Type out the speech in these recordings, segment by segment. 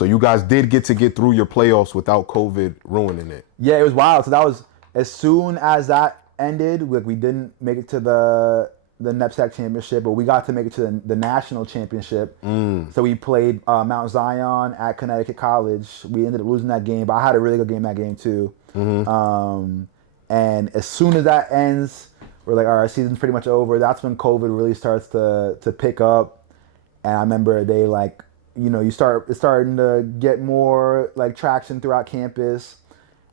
So you guys did get through your playoffs without COVID ruining it. Yeah, it was wild. So that was as soon as that ended. Like we didn't make it to the NEPSAC championship, but we got to make it to the national championship. So we played Mount Zion at Connecticut College. We ended up losing that game, but I had a really good game that game too. And as soon as that ends, we're like, all right, our season's pretty much over. That's when COVID really starts to pick up. And I remember they like, it's starting to get more like traction throughout campus.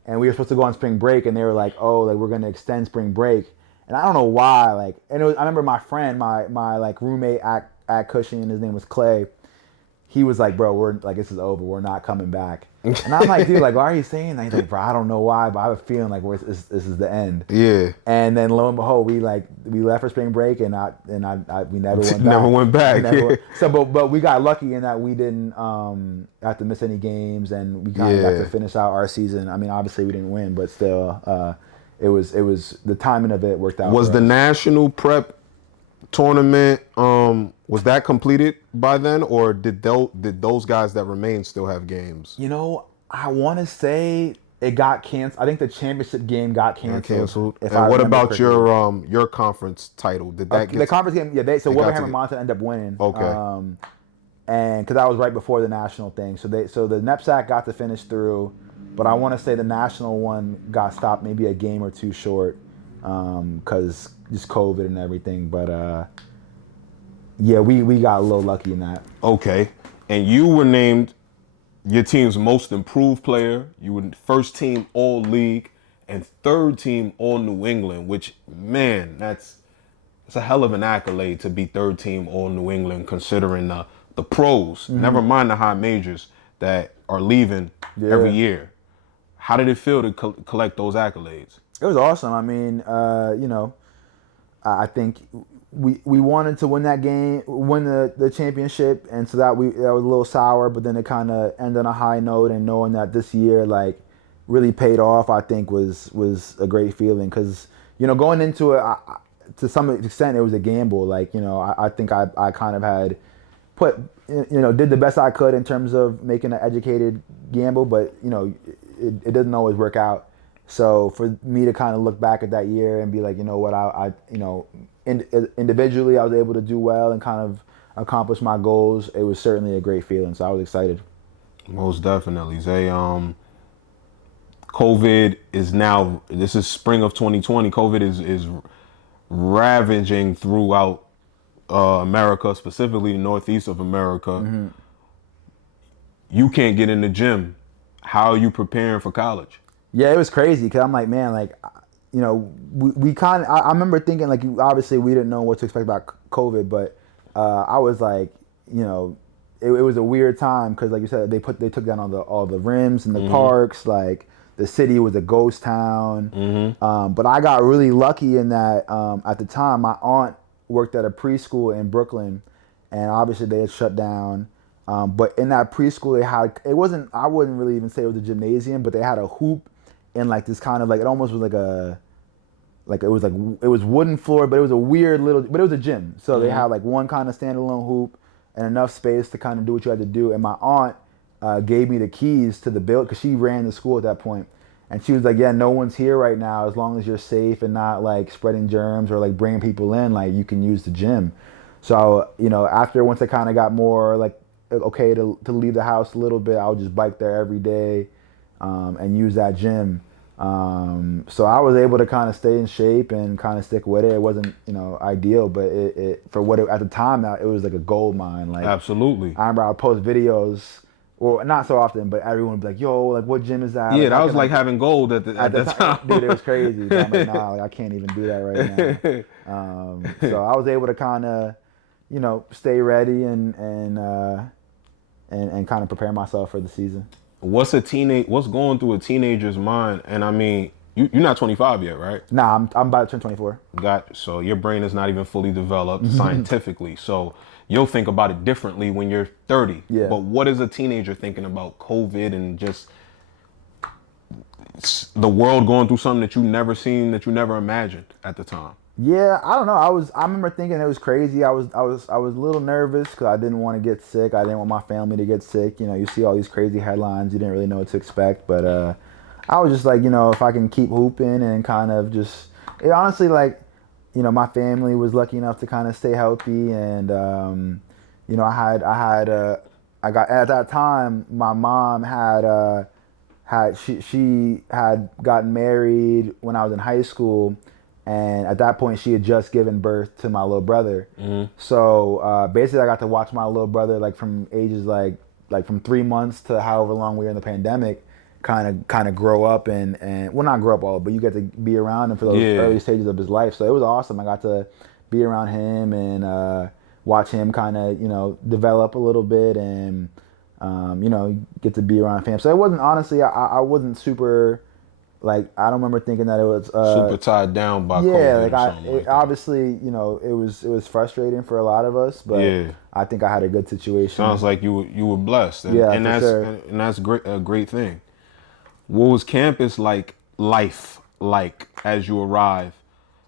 And we were supposed to go on spring break, and they were like, oh, like we're gonna extend spring break. And I don't know why, like, and I remember my friend, my like roommate at Cushing, his name was Clay. He was like, bro, we're like, this is over. We're not coming back. And I'm like, dude, like, why are you saying that? He's like, bro, I don't know why, but I have a feeling like this is the end. Yeah. And then lo and behold, we left for spring break, and we never went back. Never went back. So, but we got lucky in that we didn't have to miss any games, and we kind of got to finish out our season. I mean, obviously we didn't win, but still, it was the timing of it worked out. Was the national prep tournament was that completed by then, or did those guys that remained still have games? I want to say it got canceled. I think the championship game got canceled. And what about your conference title? Did that get the conference game? Yeah, so Wilbraham and Monta ended up winning. Okay. And because that was right before the national thing, so the NEPSAC got to finish through, but I want to say the national one got stopped maybe a game or two short, because just COVID and everything. But yeah, we got a little lucky in that. Okay. And you were named your team's most improved player. You were first team all league and third team all New England, which, man, it's a hell of an accolade to be third team all New England, considering the pros, never mind the high majors that are leaving every year. How did it feel to collect those accolades? It was awesome. I mean, I think we wanted to win that game, win the championship, and so that was a little sour. But then it kind of ended on a high note, and knowing that this year like really paid off, I think was a great feeling. Because going into it, to some extent, it was a gamble. Like I think I kind of had did the best I could in terms of making an educated gamble, but it doesn't always work out. So for me to kind of look back at that year and be like, what, individually I was able to do well and kind of accomplish my goals, it was certainly a great feeling. So I was excited. Most definitely. Zay, COVID is now, this is spring of 2020. COVID is ravaging throughout America, specifically the northeast of America. You can't get in the gym. How are you preparing for college? Yeah, it was crazy because I'm like, man, like, we kind of, I remember thinking, like, obviously we didn't know what to expect about COVID, but I was like, it was a weird time because, like you said, they took down all the rims and the parks, like the city was a ghost town. But I got really lucky in that at the time my aunt worked at a preschool in Brooklyn, and obviously they had shut down. But in that preschool, I wouldn't really even say it was a gymnasium, but they had a hoop and like this kind of like, it almost was it was wooden floor, but it was a weird but it was a gym. So they had like one kind of standalone hoop and enough space to kind of do what you had to do. And my aunt gave me the keys to the building because she ran the school at that point. And she was like, yeah, no one's here right now. As long as you're safe and not like spreading germs or like bringing people in, like you can use the gym. So, once I kind of got more like, okay to leave the house a little bit, I would just bike there every day and use that gym. So I was able to kind of stay in shape and kind of stick with it. It wasn't, ideal, but at the time, it was like a gold mine. Like, absolutely. I remember I would post videos, well, not so often, but everyone would be like, yo, like what gym is that? Yeah, like, that was like having gold at the time. Dude, it was crazy. So I'm like, nah, like, I can't even do that right now. So I was able to kind of, stay ready and kind of prepare myself for the season. What's going through a teenager's mind? And I mean, you're not 25 yet, right? Nah, I'm about to turn 24. So your brain is not even fully developed scientifically. So you'll think about it differently when you're 30. Yeah. But what is a teenager thinking about COVID and just the world going through something that you never seen, that you never imagined at the time? Yeah, I don't know. I remember thinking it was crazy. I was a little nervous because I didn't want to get sick. I didn't want my family to get sick. You know, you see all these crazy headlines. You didn't really know what to expect. But I was just like, if I can keep hooping and kind of just, it honestly, like, my family was lucky enough to kind of stay healthy, and I got at that time. My mom she had gotten married when I was in high school, and at that point she had just given birth to my little brother. So basically, I got to watch my little brother like from ages like from 3 months to however long we were in the pandemic, kind of grow up and well, not grow up all, but you get to be around him for those Yeah. early stages of his life. So it was awesome. I got to be around him and watch him kind of develop a little bit and get to be around fam. So it wasn't, honestly, I wasn't super, like, I don't remember thinking that it was Super tied down by yeah, COVID like or something like that. obviously, it was frustrating for a lot of us, but Yeah. I think I had a good situation. Sounds like you were blessed, and, Yeah, and for that's sure. and that's great, a great thing. What was campus like, life like, as you arrive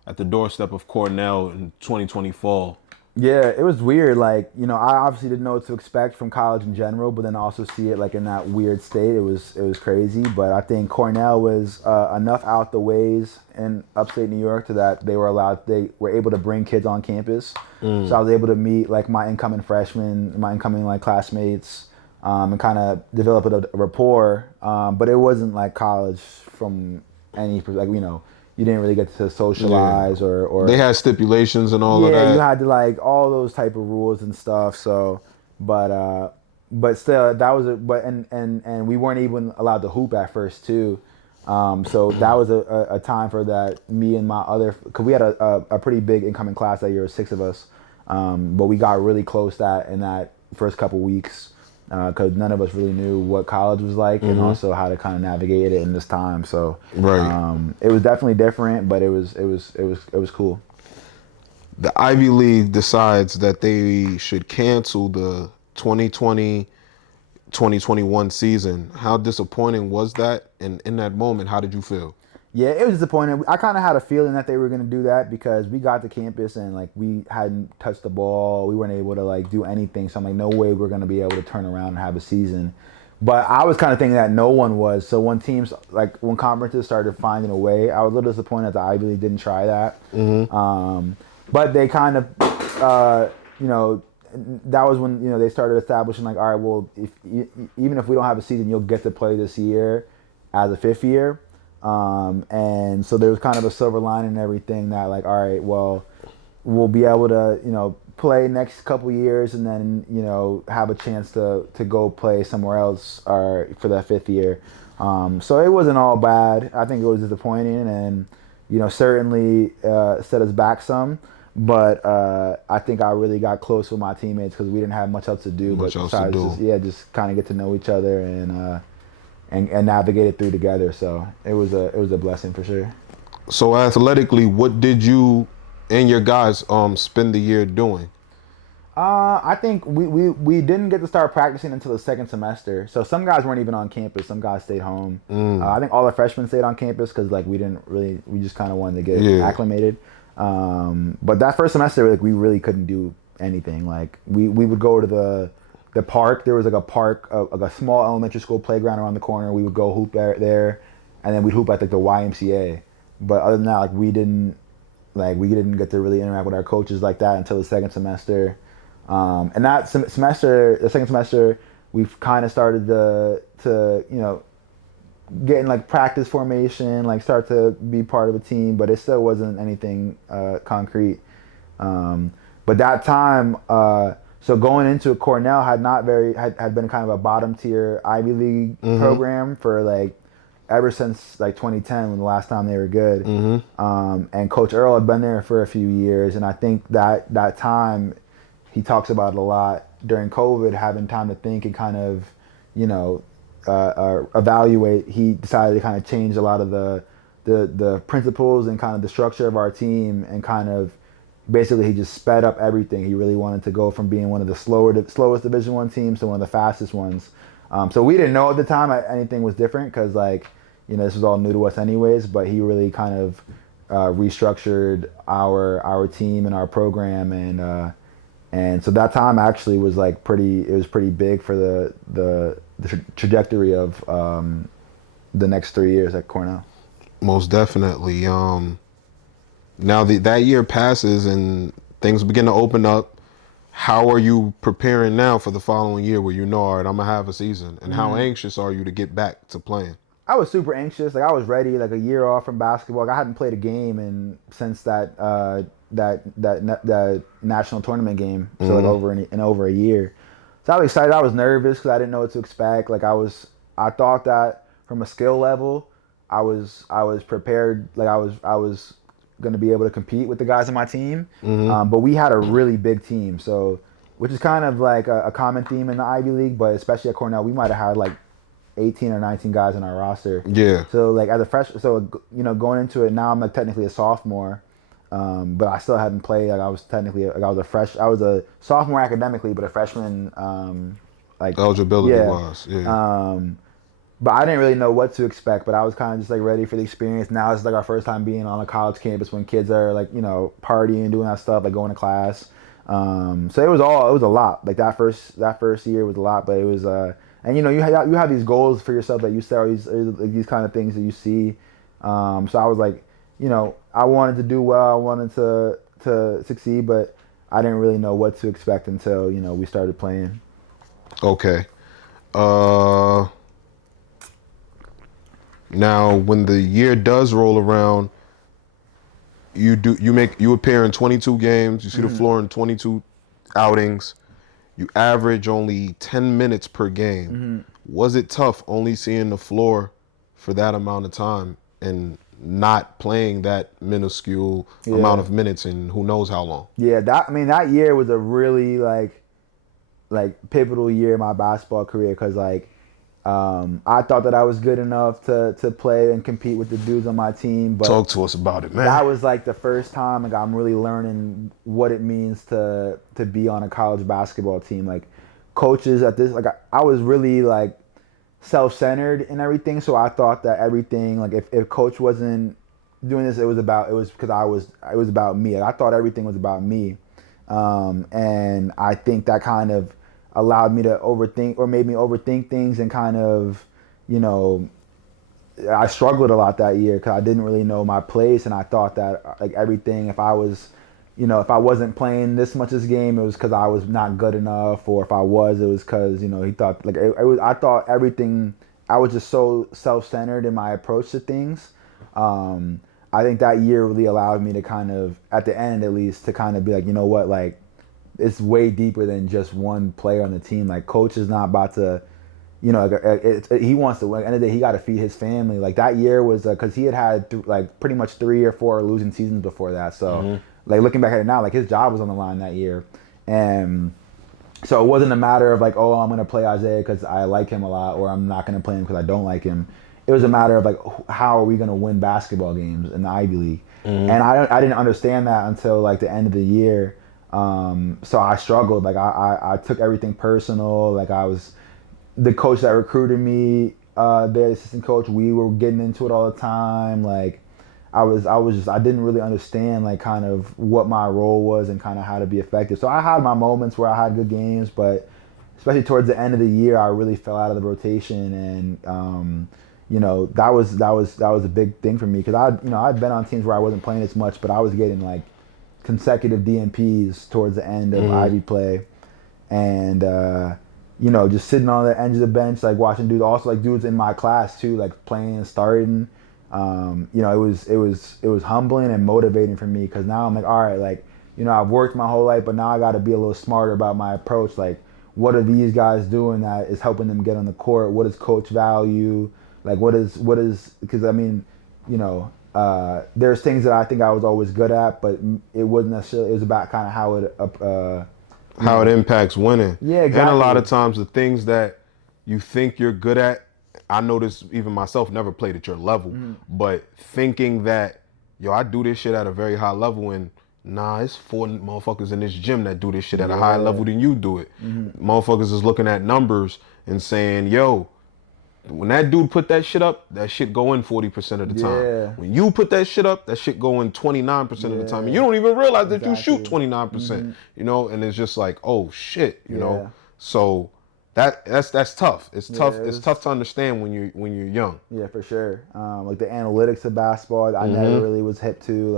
at the doorstep of Cornell in 2020 fall? Yeah, it was weird. Like, I obviously didn't know what to expect from college in general, but then also see it like in that weird state. It was crazy. But I think Cornell was enough out the ways in upstate New York to that they were able to bring kids on campus. So I was able to meet like my incoming freshmen, my incoming like classmates, and kind of develop a rapport. But it wasn't like college from any like you didn't really get to socialize or They had stipulations and all of yeah, you that. had to like all those type of rules and stuff. So, but still, that was but and we weren't even allowed to hoop at first too. So that was a time for that. Me and my other, because we had a pretty big incoming class that year, 6 of us. But we got really close in that first couple weeks because none of us really knew what college was like and also how to kind of navigate it in this time. So Right. it was definitely different, but it was cool. The Ivy League decides that they should cancel the 2020-2021 season. How disappointing was that? And in that moment, how did you feel? Yeah, it was disappointing. I kind of had a feeling that they were going to do that because we got to campus and like we hadn't touched the ball. We weren't able to like do anything. So I'm like, no way we're going to be able to turn around and have a season. But I was kind of thinking that no one was. So when conferences started finding a way, I was a little disappointed that the Ivy League didn't try that. But they kind of, that was when they started establishing like, all right, well, even if we don't have a season, you'll get to play this year as a fifth year. And so there was kind of a silver lining and everything that like, all right, well, we'll be able to play next couple years and then have a chance to go play somewhere else or for that fifth year. So it wasn't all bad. I think it was disappointing and certainly set us back some. But I think I really got close with my teammates because we didn't have much else to do. Much else to do. Just kind of get to know each other and navigate it through together. So it was a blessing for sure. So athletically, what did you and your guys spend the year doing? I think we didn't get to start practicing until the second semester. So some guys weren't even on campus. Some guys stayed home. I think all the freshmen stayed on campus because like we just kind of wanted to get acclimated. But that first semester, like we really couldn't do anything. Like we would go to the park. There was like a park, like a small elementary school playground around the corner. We would go hoop there, and then we'd hoop at like the YMCA. But other than that, like we didn't get to really interact with our coaches like that until the second semester. And that semester, the second semester, we've kind of started to getting like practice formation, like start to be part of a team, but it still wasn't anything concrete. But that time, so going into Cornell had been kind of a bottom tier Ivy League program for like ever since like 2010 when the last time they were good. And Coach Earl had been there for a few years, and I think that time he talks about it a lot during COVID, having time to think and kind of evaluate. He decided to kind of change a lot of the principles and kind of the structure of our team, and kind of basically he just sped up everything. He really wanted to go from being one of the slowest Division I teams to one of the fastest ones. So we didn't know at the time anything was different because this was all new to us anyways. But he really kind of restructured our team and our program, and so that time actually was like it was pretty big for the trajectory of the next 3 years at Cornell. Most definitely. Now that year passes and things begin to open up. How are you preparing now for the following year where you know, all right, I'm going to have a season? And how anxious are you to get back to playing? I was super anxious. Like I was ready. Like a year off from basketball. Like, I hadn't played a game since that national tournament game. So like over a year. So I was excited. I was nervous because I didn't know what to expect. Like I thought that from a skill level, I was prepared. Like I was going to be able to compete with the guys on my team. But we had a really big team. So which is kind of like a common theme in the Ivy League, but especially at Cornell, we might have had like 18 or 19 guys on our roster. Yeah. So like as a freshman, so going into it now, I'm like technically a sophomore, but I still hadn't played. Like I was a sophomore academically, but a freshman. Like eligibility wise, yeah. But I didn't really know what to expect. But I was kind of just like ready for the experience. Now it's like our first time being on a college campus when kids are like partying, doing that stuff, like going to class. So it was a lot. Like that first year was a lot, but it was and you have these goals for yourself that you set, these kind of things that you see. So I was like, I wanted to do well, I wanted to succeed, but I didn't really know what to expect until we started playing. Okay. Now when the year does roll around, you appear in 22 games, you see the floor in 22 outings. You average only 10 minutes per game. Was it tough only seeing the floor for that amount of time and not playing that minuscule amount of minutes in who knows how long? Yeah, that year was a really like pivotal year in my basketball career because I thought that I was good enough to play and compete with the dudes on my team. But talk to us about it, man. That was like the first time like I'm really learning what it means to be on a college basketball team. Like coaches at this, like I was really like self-centered and everything. So I thought that everything, like if coach wasn't doing this, it was because it was about me. Like, I thought everything was about me. And I think that kind of allowed me to overthink or made me overthink things and kind of, I struggled a lot that year because I didn't really know my place, and I thought that like everything, if I wasn't playing this much this game, it was because I was not good enough, or if I was, it was because he thought like I thought everything. I was just so self-centered in my approach to things. I think that year really allowed me to kind of, at the end at least, to kind of be like, you know what, like it's way deeper than just one player on the team. Like coach is not about to. He wants to win. At the end of the day, he got to feed his family. Like that year was because he had like pretty much 3 or 4 losing seasons before that. So like looking back at it now, like his job was on the line that year, and so it wasn't a matter of like, oh, I'm gonna play Isaiah because I like him a lot, or I'm not gonna play him because I don't like him. It was a matter of like, how are we gonna win basketball games in the Ivy League? And I didn't understand that until like the end of the year. So I struggled. Like I took everything personal. Like the coach that recruited me, the assistant coach, we were getting into it all the time. Like I didn't really understand like kind of what my role was and kind of how to be effective. So I had my moments where I had good games, but especially towards the end of the year, I really fell out of the rotation, and that was a big thing for me because I'd been on teams where I wasn't playing as much, but I was getting like consecutive DNPs towards the end of Ivy play, and just sitting on the edge of the bench, like watching dudes, also like dudes in my class too, like playing and starting. It was humbling and motivating for me because now I'm like, all right, like I've worked my whole life, but now I got to be a little smarter about my approach. Like, what are these guys doing that is helping them get on the court? What does coach value? Like, what is because there's things that I think I was always good at, but it wasn't necessarily. It was about kind of how it impacts winning. Yeah, exactly. And a lot of times the things that you think you're good at, I noticed even myself never played at your level, but thinking that, I do this shit at a very high level, and nah, it's 4 motherfuckers in this gym that do this shit at a higher level than you do it. Motherfuckers is looking at numbers and saying, yo, when that dude put that shit up, that shit go in 40% of the time. Yeah. When you put that shit up, that shit go in 29% of the time. And you Yeah. don't even realize that you Exactly. shoot 29%, you know, and it's just like, oh shit, you know. Yeah. So that's tough. It's tough. Yeah, It's tough to understand when you're young. Yeah, for sure. Like the analytics of basketball, I never really was hip to.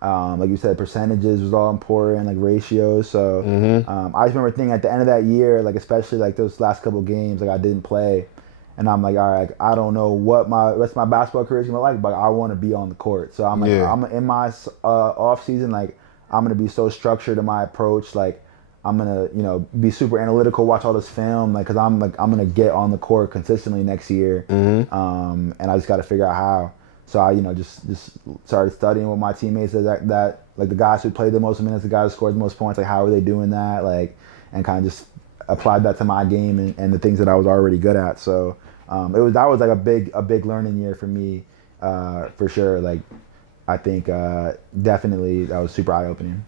Like you said, percentages was all important, like ratios. So I just remember thinking at the end of that year, like especially like those last couple games, like I didn't play, and I'm like, all right, I don't know what my rest of my basketball career is gonna look like, but I want to be on the court. So I'm like, Yeah. I'm in my off season, like I'm gonna be so structured in my approach, like. I'm gonna, be super analytical, watch all this film, like, cause I'm gonna get on the court consistently next year, and I just got to figure out how. So I, just started studying with my teammates that like the guys who played the most minutes, the guys who scored the most points, like how are they doing that, like, and kind of just applied that to my game and the things that I was already good at. So that was like a big learning year for me, for sure. Like I think definitely that was super eye opening.